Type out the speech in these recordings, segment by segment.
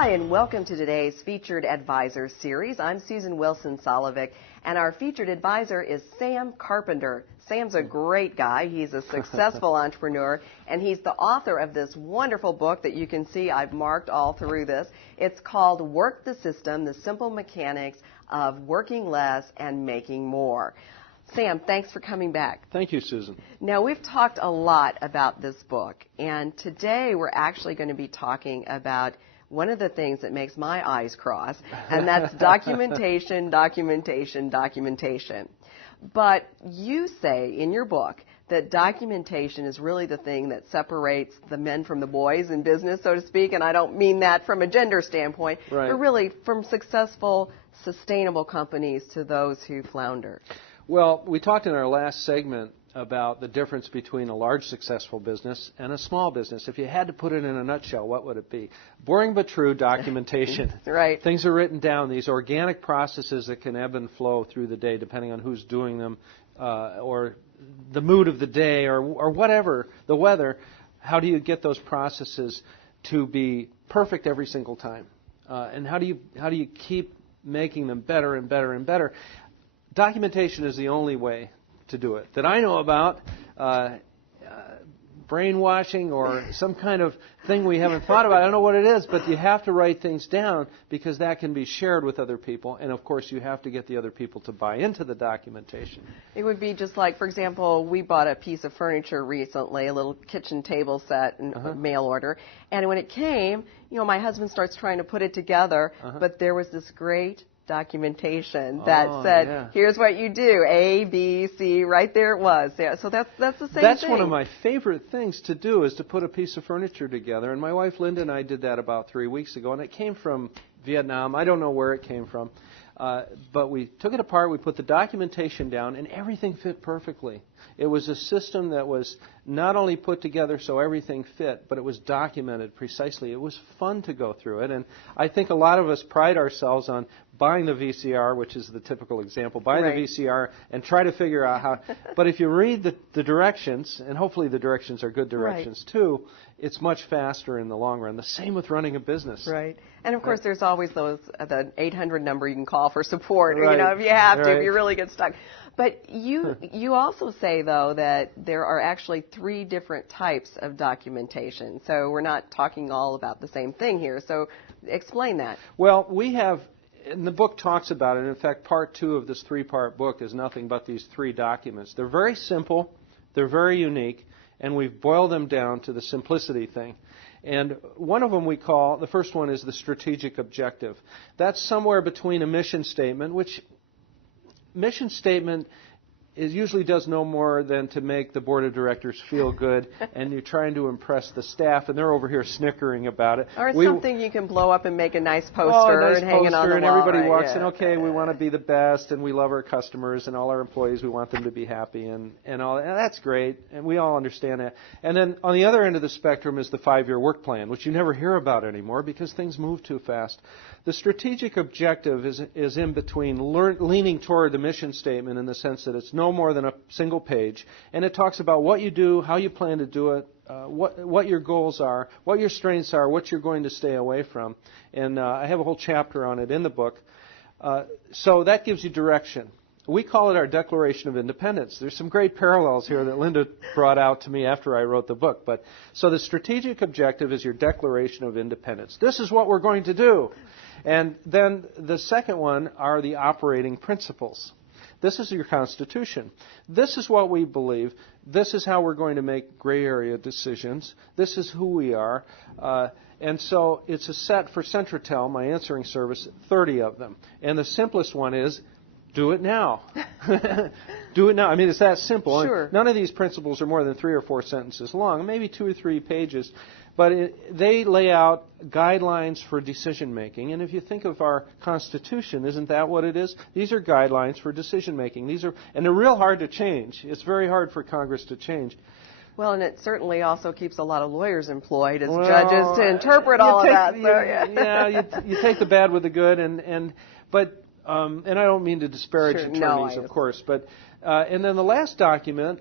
Hi, and welcome to today's Featured Advisor series. I'm Susan Wilson-Solovic, and our featured advisor is Sam Carpenter. Sam's a great guy. He's a successful entrepreneur, and he's the author of this wonderful book that you can see I've marked all through this. It's called Work the System, The Simple Mechanics of Working Less and Making More. Sam, thanks for coming back. Thank you, Susan. Now, we've talked a lot about this book, and today we're actually going to be talking about one of the things that makes my eyes cross, and that's documentation, documentation, documentation. But you say in your book that documentation is really the thing that separates the men from the boys in business, so to speak, and I don't mean that from a gender standpoint, right, but really from successful, sustainable companies to those who flounder. Well, we talked in our last segment about the difference between a large successful business and a small business. If you had to put it in a nutshell, what would it be? Boring but true documentation. Right. Things are written down, these organic processes that can ebb and flow through the day depending on who's doing them or the mood of the day or whatever, the weather. How do you get those processes to be perfect every single time? And how do you keep making them better and better and better? Documentation is the only way to do it that I know about. Brainwashing or some kind of thing we haven't thought about. I don't know what it is, but you have to write things down because that can be shared with other people. And, of course, you have to get the other people to buy into the documentation. It would be just like, for example, we bought a piece of furniture recently, a little kitchen table set in mail order. And when it came, my husband starts trying to put it together, but there was this great documentation that said, here's what you do, A, B, C, right there it was. Yeah, so that's the same thing. That's one of my favorite things to do is to put a piece of furniture together. And my wife Linda and I did that about 3 weeks ago, and it came from Vietnam. I don't know where it came from. But we took it apart, we put the documentation down, and everything fit perfectly. It was a system that was not only put together so everything fit, but it was documented precisely. It was fun to go through it, and I think a lot of us pride ourselves on buying the VCR, which is the typical example, buying the VCR and try to figure out how. But if you read the directions, and hopefully the directions are good directions too, it's much faster in the long run. The same with running a business. Right. And, of course, there's always the 800 number you can call for support, right, if you have to, if you really get stuck. But you also say, though, that there are actually 3 different types of documentation. So we're not talking all about the same thing here. So explain that. Well, we have, and the book talks about it. In fact, part 2 of this 3-part book is nothing but these 3 documents. They're very simple. They're very unique. And we've boiled them down to the simplicity thing. And one of them we call, the first one is the strategic objective. That's somewhere between a mission statement, which mission statement usually does no more than to make the board of directors feel good, and you're trying to impress the staff, and they're over here snickering about it. Or it's something you can blow up and make a nice poster and hang it on the wall. And everybody walks in, okay, we want to be the best, and we love our customers and all our employees. We want them to be happy, and all. And that's great, and we all understand that. And then on the other end of the spectrum is the 5-year work plan, which you never hear about anymore because things move too fast. The strategic objective is in between, leaning toward the mission statement in the sense that it's no more than a single page, and it talks about what you do, how you plan to do it, what your goals are, what your strengths are, what you're going to stay away from. And I have a whole chapter on it in the book. So that gives you direction. We call it our Declaration of Independence. There's some great parallels here that Linda brought out to me after I wrote the book. So the strategic objective is your Declaration of Independence. This is what we're going to do. And then the second one are the operating principles. This is your Constitution. This is what we believe. This is how we're going to make gray area decisions. This is who we are. And so it's a set for Centratel, my answering service, 30 of them. And the simplest one is, do it now. Do it now. I mean, it's that simple. Sure. And none of these principles are more than 3 or 4 sentences long, maybe 2 or 3 pages. But they lay out guidelines for decision making. And if you think of our Constitution, isn't that what it is? These are guidelines for decision making. And they're real hard to change. It's very hard for Congress to change. Well, and it certainly also keeps a lot of lawyers employed as judges to interpret all of that. You take the bad with the good, but And I don't mean to disparage attorneys, of course, but and then the last document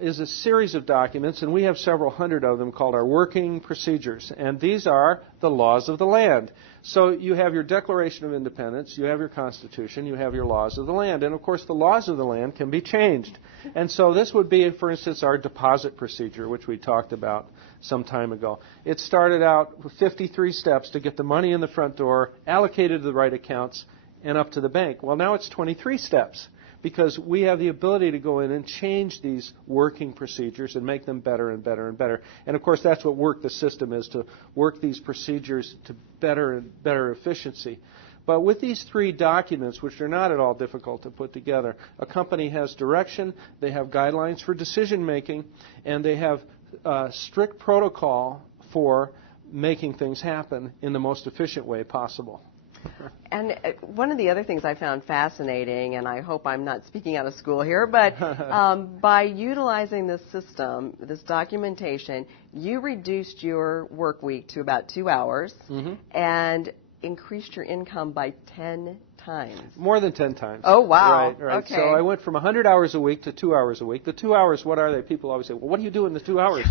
is a series of documents, and we have several hundred of them called our working procedures, and these are the laws of the land. So you have your Declaration of Independence, you have your Constitution, you have your laws of the land, and of course the laws of the land can be changed. And so this would be, for instance, our deposit procedure, which we talked about some time ago. It started out with 53 steps to get the money in the front door, allocated to the right accounts, and up to the bank. Well, now it's 23 steps because we have the ability to go in and change these working procedures and make them better and better and better. And, of course, that's what Work the System is, to work these procedures to better and better efficiency. But with these 3 documents, which are not at all difficult to put together, a company has direction, they have guidelines for decision making, and they have strict protocol for making things happen in the most efficient way possible. And one of the other things I found fascinating, and I hope I'm not speaking out of school here, but by utilizing this system, this documentation, you reduced your work week to about 2 hours and increased your income by 10 times. More than 10 times. Oh, wow. Right. Okay. So I went from 100 hours a week to 2 hours a week. The 2 hours, what are they? People always say, well, what do you do in the 2 hours?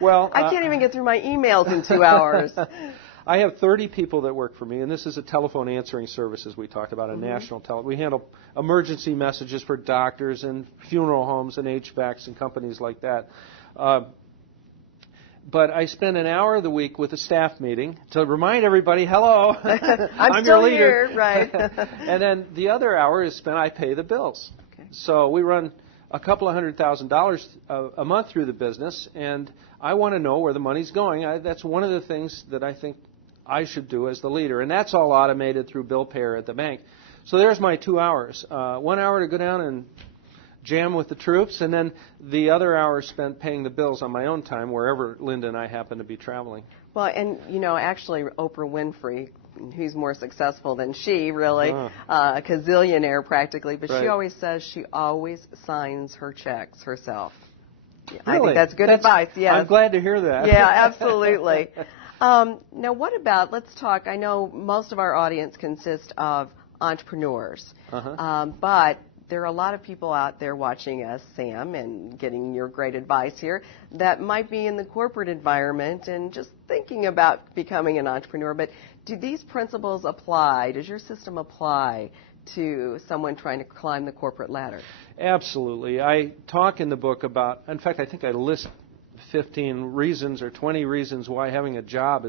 Well, I can't even get through my emails in 2 hours. I have 30 people that work for me, and this is a telephone answering service, as we talked about, a national telephone. We handle emergency messages for doctors and funeral homes and HVACs and companies like that. But I spend an hour of the week with a staff meeting to remind everybody, hello, I'm your leader. Here, right. And then the other hour is spent, I pay the bills. Okay. So we run a couple of $100,000 a month through the business, and I want to know where the money's going. That's one of the things that I think I should do as the leader, and that's all automated through bill payer at the bank. So there's my 2 hours. 1 hour to go down and jam with the troops, and then the other hour spent paying the bills on my own time, wherever Linda and I happen to be traveling. Well, and, actually, Oprah Winfrey, who's more successful than she, really, a gazillionaire practically, but she always says she always signs her checks herself. Really? I think that's good advice, yes. I'm glad to hear that. Yeah, absolutely. Now, what about, let's talk, I know most of our audience consists of entrepreneurs, but there are a lot of people out there watching us, Sam, and getting your great advice here that might be in the corporate environment and just thinking about becoming an entrepreneur. But do these principles apply? Does your system apply to someone trying to climb the corporate ladder? Absolutely. I talk in the book about, in fact, I think I list 15 reasons or 20 reasons why having a job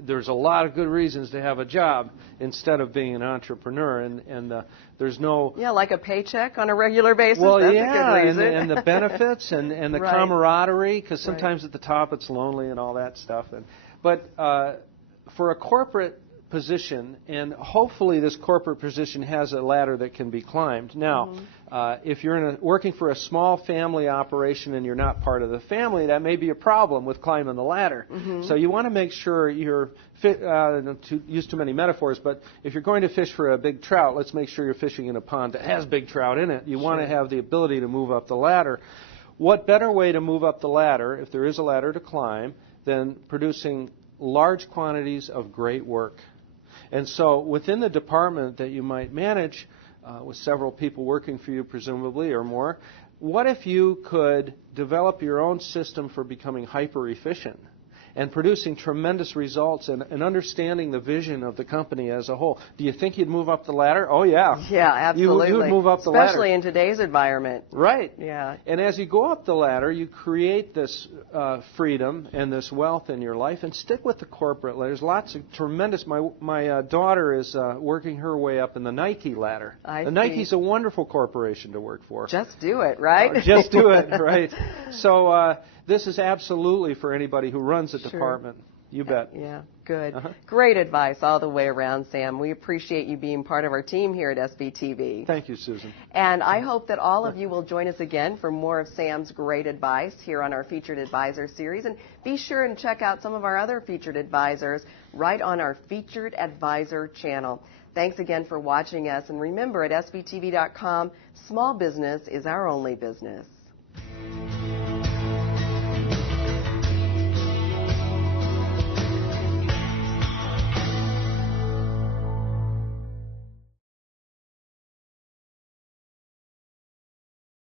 there's a lot of good reasons to have a job instead of being an entrepreneur, and there's no... Yeah, like a paycheck on a regular basis. Well, that's yeah, a good reason. and the benefits and the camaraderie, because sometimes at the top it's lonely and all that stuff. But for a corporate position, and hopefully this corporate position has a ladder that can be climbed. Now, if you're working for a small family operation and you're not part of the family, that may be a problem with climbing the ladder. So you want to make sure you're, to use too many metaphors, but if you're going to fish for a big trout, let's make sure you're fishing in a pond that has big trout in it. You want to have the ability to move up the ladder. What better way to move up the ladder, if there is a ladder to climb, than producing large quantities of great work? And so within the department that you might manage, with several people working for you presumably or more, what if you could develop your own system for becoming hyper-efficient and producing tremendous results and understanding the vision of the company as a whole? Do you think you'd move up the ladder? Oh, yeah. Yeah, absolutely. You would move up the ladder. Especially in today's environment. Right. Yeah. And as you go up the ladder, you create this freedom and this wealth in your life, and stick with the corporate ladder. There's lots of tremendous... My daughter is working her way up in the Nike ladder. Nike's a wonderful corporation to work for. Just do it, right? Just do it, right. So... this is absolutely for anybody who runs a department. You bet. Yeah, good. Great advice all the way around, Sam. We appreciate you being part of our team here at SBTV. Thank you, Susan. And I hope that all of you will join us again for more of Sam's great advice here on our Featured Advisor series. And be sure and check out some of our other Featured Advisors right on our Featured Advisor channel. Thanks again for watching us. And remember, at SBTV.com, small business is our only business.